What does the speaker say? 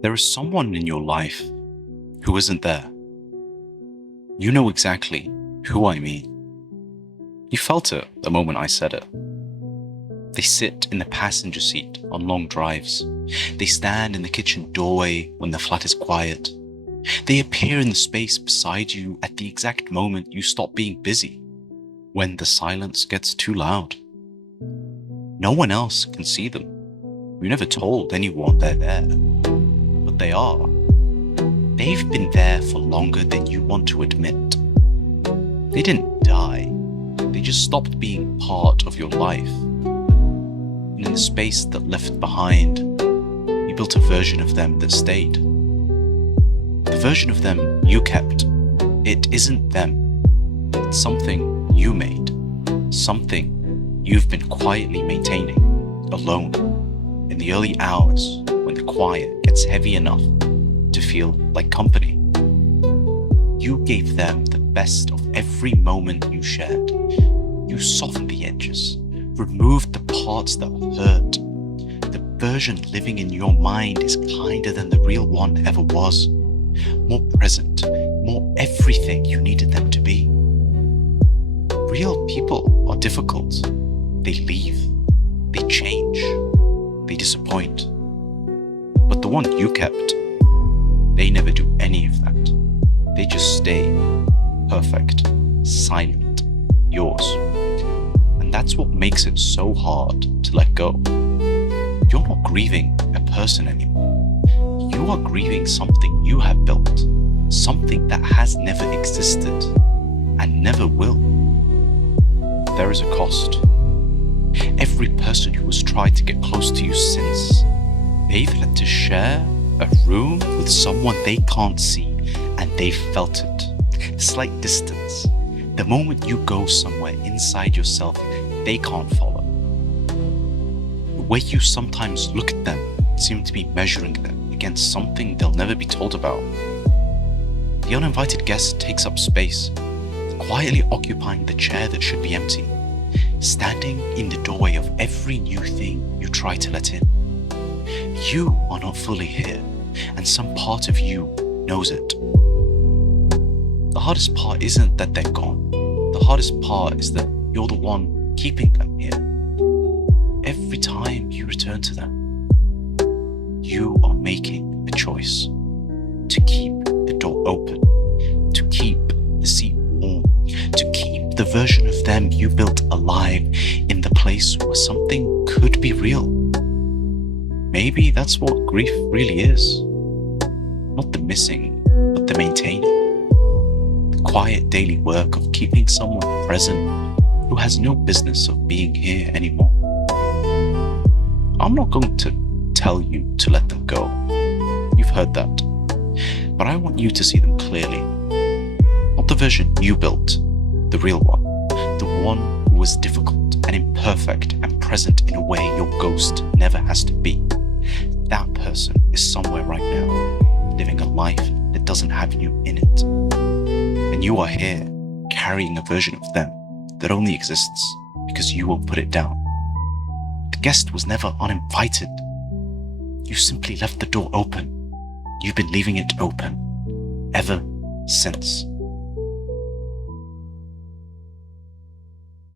There is someone in your life who isn't there. You know exactly who I mean. You felt it the moment I said it. They sit in the passenger seat on long drives. They stand in the kitchen doorway when the flat is quiet. They appear in the space beside you at the exact moment you stop being busy, when the silence gets too loud. No one else can see them. You never told anyone they're there, but they are. They've been there for longer than you want to admit. They didn't die. They just stopped being part of your life. And in the space that left behind, you built a version of them that stayed. The version of them you kept. It isn't them. It's something you made. Something you've been quietly maintaining, alone, in the early hours when the quiet gets heavy enough to feel like company. You gave them the best of every moment you shared. You softened the edges, removed the parts that hurt. The version living in your mind is kinder than the real one ever was. More present, more everything you needed them to be. Real people are difficult. They leave, they change, they disappoint. But the one you kept, they never do any of that. They just stay perfect, silent, yours. And that's what makes it so hard to let go. You're not grieving a person anymore. You are grieving something you have built, something that has never existed and never will. There is a cost. Every person who has tried to get close to you since, they've had to share a room with someone they can't see, and they felt it. The slight distance, the moment you go somewhere inside yourself they can't follow. The way you sometimes look at them seem to be measuring them against something they'll never be told about. The uninvited guest takes up space, quietly occupying the chair that should be empty, standing in the doorway of every new thing you try to let in. You are not fully here, and some part of you knows it. The hardest part isn't that they're gone. The hardest part is that you're the one keeping them here. Every time you return to them, you are making a choice to keep the door open, to keep the seat warm, to keep the version of them you built alive in the place where something could be real. Maybe that's what grief really is. Not the missing, but the maintaining. The quiet daily work of keeping someone present who has no business of being here anymore. I'm not going to tell you to let them go. You've heard that. But I want you to see them clearly. Not the version you built, the real one. The one who was difficult and imperfect and present in a way your ghost never has to be. That person is somewhere right now, living a life that doesn't have you in it. And you are here, carrying a version of them that only exists because you won't put it down. The guest was never uninvited. You simply left the door open. You've been leaving it open ever since.